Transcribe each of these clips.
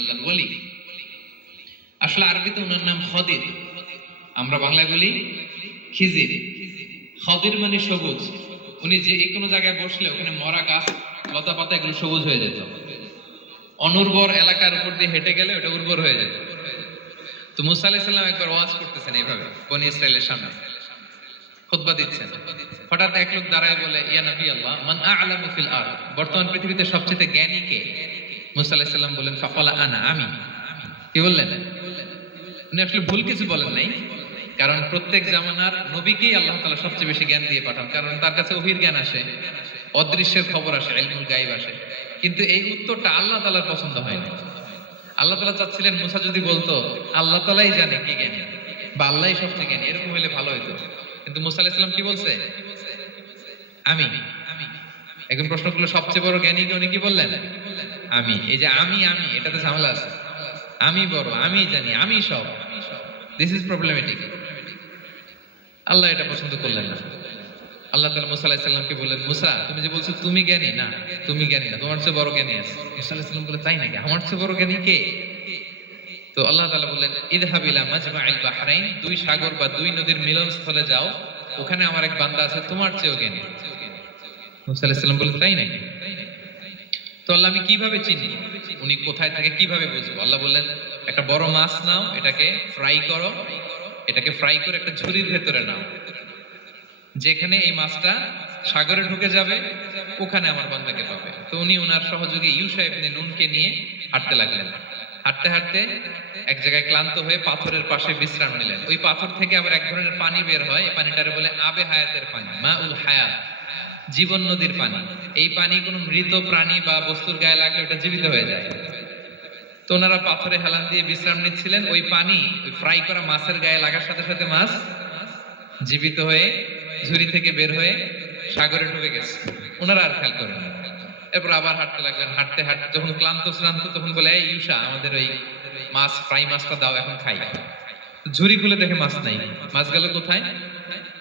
আল্লাহর ওলি। আসলে আরবিতে ওনার নাম খদির, আমরা বাংলায় বলি খিজির। খদির মানে সবুজ। উনি যে কোনো জায়গায় বসলে ওখানে মরা গাছ লতা পাতা এগুলো সবুজ হয়ে যেত। অনুর্বর এলাকার উপর দিয়ে হেঁটে গেলে ওটা উর্বর হয়ে যেত। তো মুসা আলাইহিস সালাম একবার ওয়াজ করতেছেন এইভাবে বনী ইসরাইলের সামনে, খুতবা দিচ্ছেন। হঠাৎ এক লোক দাঁড়ায় বলে, ইয়া নবী আল্লাহ, মান আ'লামু ফিল আরদ, বর্তমান পৃথিবীতে সবচেয়ে জ্ঞানী কে? মুসা আলাইহিস সালাম বললেন, ফাকালা আনা, আমি। কি বললেন? উনি আসলে ভুল কিছু বলেন নাই, কারণ প্রত্যেক জামানার নবীকেই আল্লাহ তাআলা সবচেয়ে বেশি জ্ঞান দিয়ে পাঠান, কারণ তার কাছে ওহীর জ্ঞান আসে, অদৃশ্যের খবর আসে, ইলমুল গায়ব আসে। কিন্তু এই উত্তরটা আল্লাহ তাআলার পছন্দ হয় না। আল্লাহ তাআলা চাচ্ছিলেন মুসা যদি বলতো আল্লাহ তাআলাই জানে কে জ্ঞানী বা আল্লাহই সবচেয়ে জ্ঞানী, এরকম হলে ভালো হতো। কিন্তু মুসা আলাইহিস সালাম কি বলছে? আমি। এখন প্রশ্ন করলো সবচেয়ে বড় জ্ঞানী কে? উনি কি বললেন? আমি। এই যে আমি আমি, এটাতে ঝামেলা আছে। আমি বড়, আমি জানি, আমি সব, দিস ইজ প্রবলেমেটিক। আল্লাহ এটা পছন্দ করলেন না। আল্লাহ তাআলা মুসা আলাইহিস সালামকে বললেন, মুসা তুমি যে বলছো তুমি জ্ঞানী, না তুমি জ্ঞানী না, তোমার চেয়ে বড় জ্ঞানী আছে। মুসা আলাইহিস সালাম বলে, তাই নাকি? আমার চেয়ে বড় জ্ঞানী কে? তো আল্লাহ তাআলা বললেন, ইযহাব ইলা মাজমাইল বাহরাইন, দুই সাগর বা দুই নদীর মিলনস্থলে যাও, ওখানে আমার এক বান্দা আছে তোমার চেয়েও জ্ঞানী। মুসা আলাইহিস সালাম বললেন, তাই নাকি? তো আল্লাহ, আমি কিভাবে চিনি উনি কোথায় থাকে, কিভাবে বুঝবো? আল্লাহ বললেন, একটা বড় মাছ নাও, এটাকে ফ্রাই করো, এটাকে ফ্রাই করে একটা ঝুড়ির ভেতরে নাও, যেখানে এই মাছটা সাগরে ঢুকে যাবে ওখানে আমার বান্দাকে পাবে। তো উনি ওনার সহযোগী ইউশা ইবনে নুনকে নিয়ে হাঁটতে লাগলেন। হাঁটতে হাঁটতে এক জায়গায় ক্লান্ত হয়ে পাথরের পাশে বিশ্রাম নিলেন। ওই পাথর থেকে আবার এক ধরনের পানি বের হয়, এই পানিটারে বলে আবে হায়াতের পানি, মাউল হায়াত, জীবন নদীর পানি। এই পানি কোনো মৃত প্রাণী বা বস্তুর গায়ে লাগলে ওটা জীবিত হয়ে যায়। তো ওনারা পাথরে হেলান দিয়ে বিশ্রাম নিচ্ছিলেন, ওই পানি ওই ফ্রাই করা মাছের গায়ে লাগার সাথে সাথে মাছ জীবিত হয়ে ঝুড়ি থেকে বের হয়ে সাগরে ঢুকে গেছে। ওনারা আর খেয়াল করেন না। এরপর আবার হাঁটতে লাগলেন। হাঁটতে হাঁটতে যখন ক্লান্ত শ্রান্ত, তখন বলে, এই ইউশা, আমাদের ওই মাছ ফ্রাই মাছটা দাও, এখন খাই। ঝুড়ি খুলে দেখে মাছ নাই। মাছ গেল কোথায়?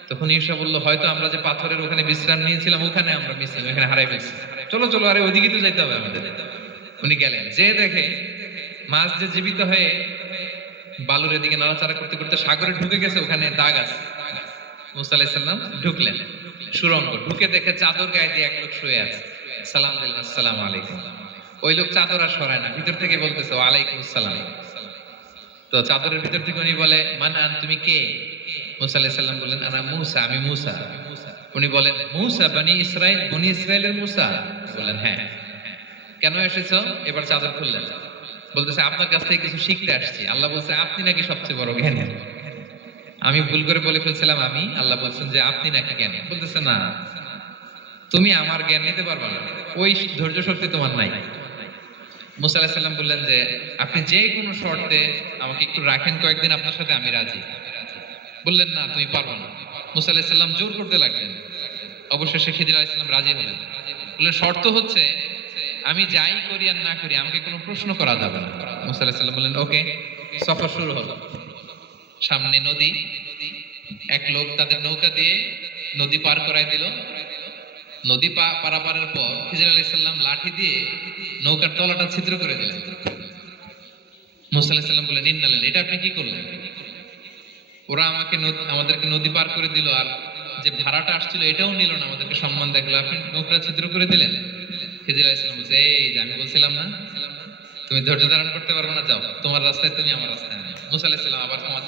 তখন ইউশা বলল, হয়তো আমরা যে পাথরের ওখানে বিশ্রাম নিয়েছিলাম ওখানে আমরা মিসিং, ওখানে হারাই ফেলছি। চলো চলো, আরে ওইদিকে তো যাইতে হবে আমাদের। উনি গেলেন, যে দেখে মাছ যে জীবিত হয়ে বালুর এদিকে নাড়াচাড়া করতে করতে সাগরে ঢুকে গেছে, ওখানে দাগ আছে। মুসা আলাইহিস সালাম ঢুকলেন সুড়ঙ্গ, ঢুকে দেখে চাদর গায়ে দিয়ে এক লোক শুয়ে আছে। সালাম দিলেন, আসসালামু আলাইকুম। ওই লোক চাদর আর সরায় না, ভিতর থেকে বলতেছে, ওয়ালাইকুম আসসালাম। তো চাদরের ভিতর থেকে উনি বলে, মান আন, তুমি কে? মুসা আলাইহিস সালাম বললেন, আনা মুসা, আমি মুসা। উনি বলেন, মুসা বনি ইসরাইল, বনি ইসরাইলের মুসা? বললেন, হ্যাঁ। কেন এসেছো? এবার চাদর খুললেন। বলতেছে, আপনার কাছ থেকে কিছু শিখতে আসছি। আল্লাহ বলছে, আপনি নাকি সবচেয়ে বড় জ্ঞানী। আমি ভুল করে বলে ফেলছিলাম আমি। আল্লাহ বলছেন যে আপনি নাকি জ্ঞানী। বলতেছে, না, তুমি আমার জ্ঞান নিতে পারবে না, ওই ধৈর্য শক্তি তোমার নাই। মুসা আলাইহিস সালাম বললেন যে, আপনি যে কোনো শর্তে আমাকে একটু রাখেন কয়েকদিন আপনার সাথে, আমি রাজি। বললেন, না, তুমি পারবে না। মুসা আলাইহিস সালাম জোর করতে লাগলেন। অবশেষে খিজির আলাইহিস সালাম রাজি হলেন। বললেন, শর্ত হচ্ছে আমি যাই করি আর না করি আমাকে কোনো প্রশ্ন করা যাবে না। মুসা আলাইহিস সালাম বললেন, ওকে। সফর শুরু হলো। সামনে নদী, এক লোক তাদের নৌকা দিয়ে নদী পার করায় দিল। নদী পারাপারের পর খিজির আলাইহিস সালাম লাঠি দিয়ে নৌকার তলাটা ছিদ্র করে দিলেন। মুসা আলাইহিস সালাম বললেন, ইন্নালিল্লাহ, এটা আপনি কি করলেন? ওরা আমাদেরকে নদী পার করে দিল, আর যে ভাড়াটা আসছিল এটাও নিল না, আমাদেরকে সম্মান দেখলো, আপনি নৌকা ছিদ্র করে দিলেন। খিজির আলাইহিস সালাম বলছে, এই যে আমি বলছিলাম না তুমি ধৈর্য ধারণ করতে পারবে না, যাও, তোমার রাস্তায় তুমি, আমার রাস্তায় আমি। মুসা আলাইহিস সালাম আবার ক্ষমা